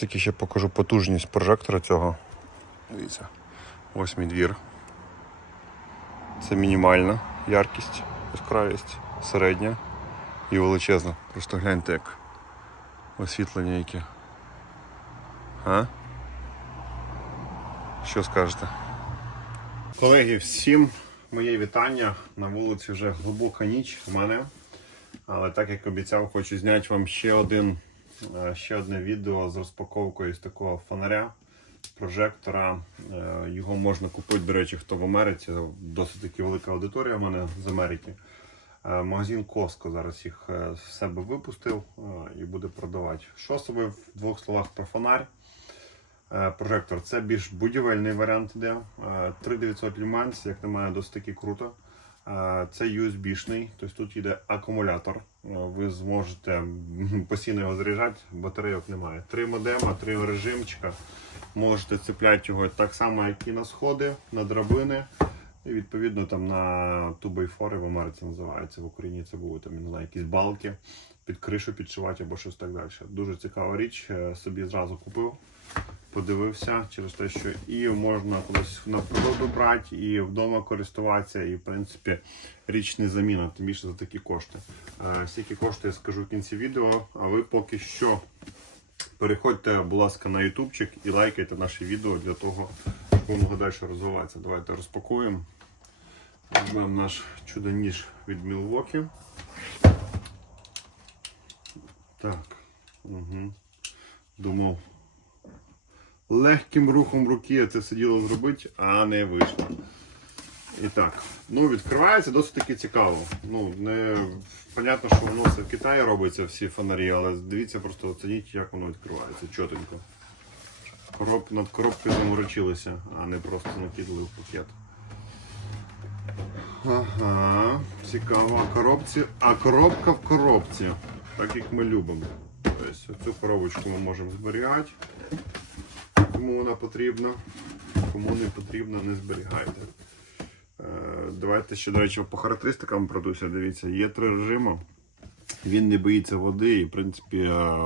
таки ще покажу потужність прожектора цього. Дивіться, ось мій двір. Це мінімальна яркість, яскравість, середня і величезна. Просто гляньте, як освітлення яке. А? Що скажете? Колеги, всім моє вітання. На вулиці вже глибока ніч в мене. Але так як обіцяв, хочу зняти вам ще один, ще одне відео з розпаковкою з такого фонаря, прожектора. Е, Його можна купити, до речі, хто в Америці. Досить таки велика аудиторія в мене з Америки. Е, Магазин Costco зараз їх е, в себе випустив е, і буде продавати. Що собі в двох словах про фонарь? Е, Прожектор це більш будівельний варіант іде. Е, 3900 люменс, як на мене, досить таки круто. Це USB-шний, тобто тут йде акумулятор. Ви зможете постійно його заряджати, батарейок немає. Три модема, три режимчика. Можете цепляти його так само, як і на сходи, на драбини. І відповідно там на тубайфори в Америці називається. В Україні це будуть там, не знаю, якісь балки під кришу підшивати або щось так далі. Дуже цікава річ. е, Собі зразу купив подивився через те, що і можна кудись на природу брати, і вдома користуватися, і в принципі річ не заміна, тим більше за такі кошти. Е, Скільки коштує, я скажу в кінці відео, а ви поки що переходьте, будь ласка, на ютубчик і лайкайте наші відео для того, щоб воно далі розвиватися. Давайте розпакуємо. Візьмемо наш чудо-ніж від Milwaukee. Так. Угу. Думав, легким рухом руки це все діло зробити, а не вийшло. І так, ну відкривається досить таки цікаво. Ну, не понятно, що воно все в Китаї робиться всі фонарі, але дивіться, просто оцініть, як воно відкривається. Чотенько. Короб, над коробкою заморочилися, а не просто накидали в пакет. Ага, цікаво. А коробці, а коробка в коробці. Так як ми любимо. Тобто цю коробочку ми можемо зберігати. Кому вона потрібна, кому не потрібна, не зберігайте. Е, Давайте ще, до речі, по характеристикам продуся. Дивіться, є три режими. Він не боїться води і, в принципі, е,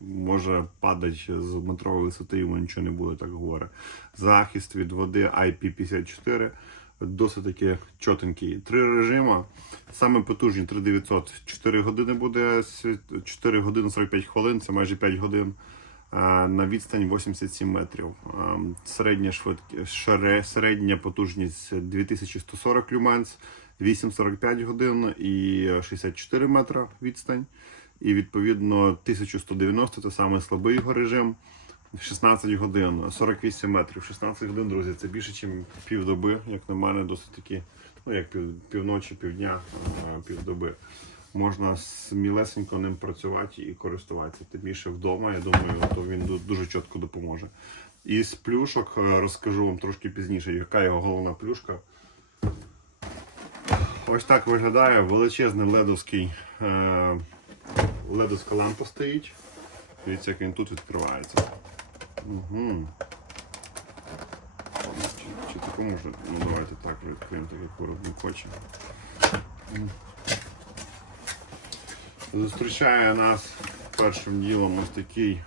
може падати з метрової висоти, йому нічого не буде, так говорить. Захист від води IP54. Досить таки чотенький. Три режими. Саме потужні 3900. 4 години буде, 4 години 45 хвилин, це майже 5 годин. Е, На відстань 87 метрів. Е, Середня, швидкі, середня потужність 2140 люменс, 8,45 годин і 64 метра відстань. І відповідно 1190 це саме слабий його режим. 16 годин, 48 метрів. 16 годин, друзі, це більше, ніж півдоби, як на мене, досить таки, ну як пів, півночі, півдня, е, півдоби. Можна смілесенько ним працювати і користуватися. Тим більше вдома, я думаю, то він дуже чітко допоможе. Із плюшок е, розкажу вам трошки пізніше, яка його головна плюшка. Ось так виглядає величезний ледовський е, ледовська лампа стоїть. Дивіться, як він тут відкривається. Угу. Чи, чи таке можна? Ну давайте так відкриємо, так як виробник хоче. Зустрічає нас першим ділом ось такий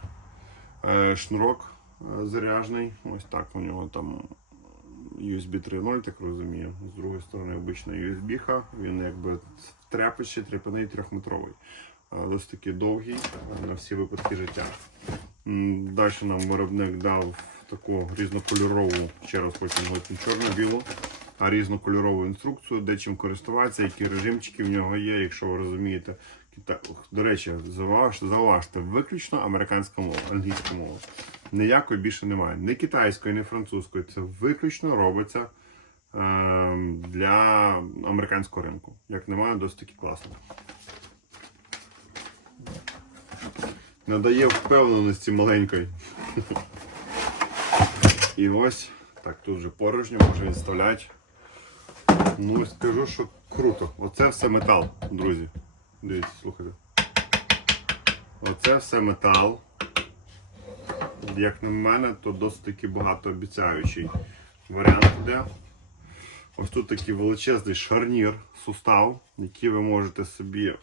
е, шнурок е, заряжний. Ось так у нього там USB 3.0, так розумію. З другої сторони обична USB-ха. Він якби тряпичий, тряпаний трьохметровий. Досить такий довгий на всі випадки життя. Далі нам виробник дав таку різнокольорову, ще раз потім чорно-білу, а різнокольорову інструкцію, де чим користуватися, які режимчики в нього є, якщо ви розумієте. Кита- До речі, зауважте, зауважте, виключно американська мова, англійська мова. Ніякої більше немає. Ні китайської, ні французької. Це виключно робиться ем, для американського ринку. Як немає, досить таки класно. Надає впевненості маленької. І ось, так, тут вже порожньо, можна відставляти. Ну, скажу, що круто. Оце все метал, друзі. Дивіться, слухайте. Оце все метал. Як на мене, то досить таки багатообіцяючий варіант іде. Ось тут такий величезний шарнір, сустав, який ви можете собі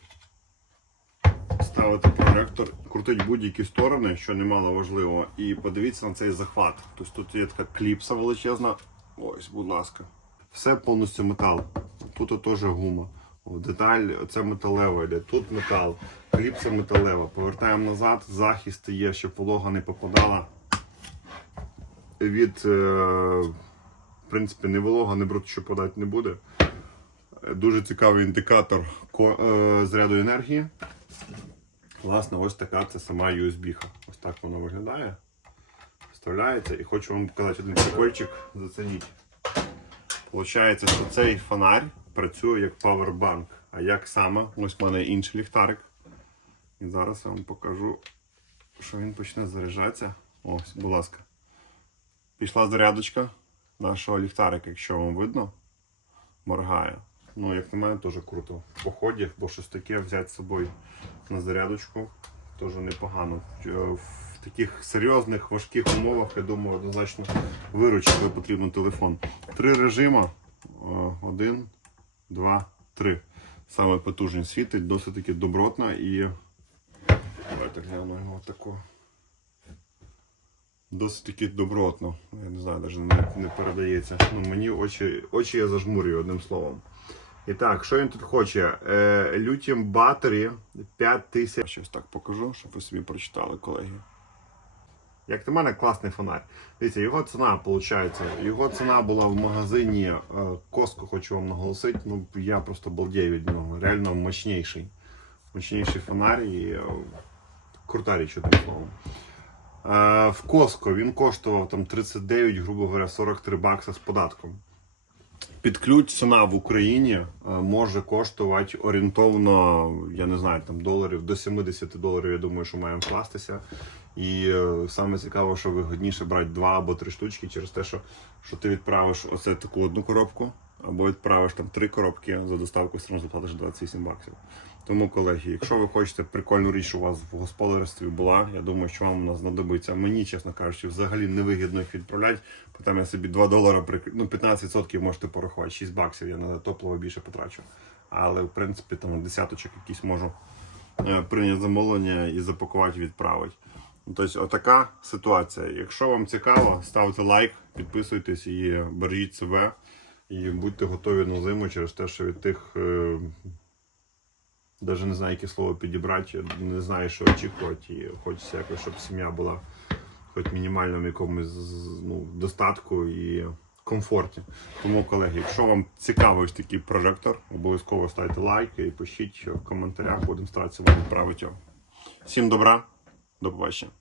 ставити прожектор, крутить будь-які сторони, що немало важливо. І подивіться на цей захват. Тобто тут є така кліпса величезна. Ось, будь ласка. Все повністю метал. Тут теж гума. О, Деталь це металева йде, тут метал, кліпса металева. Повертаємо назад, захист є, щоб волога не попадала від, е, в принципі, не волога, не бруд, що подати не буде. Е, Дуже цікавий індикатор е, енергії. Власне, ось така це сама USB-ха. Ось так вона виглядає. Вставляється. І хочу вам показати один прикольчик. Зацініть. Получається, що цей фонарь працює як павербанк. А як саме? Ось в мене інший ліхтарик. І зараз я вам покажу, що він почне заряджатися. Ось, будь ласка. Пішла зарядочка нашого ліхтарика, якщо вам видно, моргає. Ну, як на мене, теж круто. В поході, бо щось таке взяти з собою на зарядочку теж непогано. Е, В таких серйозних, важких умовах, я думаю, однозначно виручить, коли потрібен телефон. Три режима. Е, Один, два, три. Саме потужний світить, досить таки добротно і. Давайте глянемо його тако. Досить таки добротно. Я не знаю, навіть не, не передається. Ну, мені очі, очі я зажмурюю одним словом. І так, що він тут хоче? Е, Lithium Battery 5000. Щось так покажу, щоб ви собі прочитали, колеги. Як на мене, класний фонарь. Дивіться, його ціна, виходить, його ціна була в магазині е, Costco, хочу вам наголосити. Ну, я просто балдею від нього. Реально мощніший. Мощніший фонарь і е, крута річ, одним словом. Е, в Costco він коштував там 39, грубо говоря, 43 бакса з податком. Під ключ ціна в Україні е, може коштувати орієнтовно, я не знаю, там доларів до 70 доларів, я думаю, що має вкластися. І е, саме цікаво, що вигідніше брати два або три штучки через те, що, що ти відправиш оце таку одну коробку, або відправиш там три коробки за доставку, все одно заплатиш 28 баксів. Тому, колеги, якщо ви хочете прикольну річ у вас в господарстві була, я думаю, що вам вона знадобиться. Мені, чесно кажучи, взагалі невигідно їх відправляти, бо там я собі 2 долари, прик- ну 15% можете порахувати, 6 баксів я на топливо більше потрачу. Але в принципі там десяточок якийсь можу е, прийняти замовлення і запакувати, відправити. Ну, Тобто, отака ситуація. Якщо вам цікаво, ставте лайк, підписуйтесь і бережіть себе. І будьте готові на зиму через те, що від тих. Е, Даже не знаю, яке слово підібрати, не знаю, що очікувати, і хочеться якось, щоб сім'я була хоч мінімально в якомусь ну, достатку і комфорті. Тому, колеги, якщо вам цікавий ось такий прожектор, обов'язково ставте лайк і пишіть в коментарях, будемо старатися вам відправити його. Всім добра, до побачення.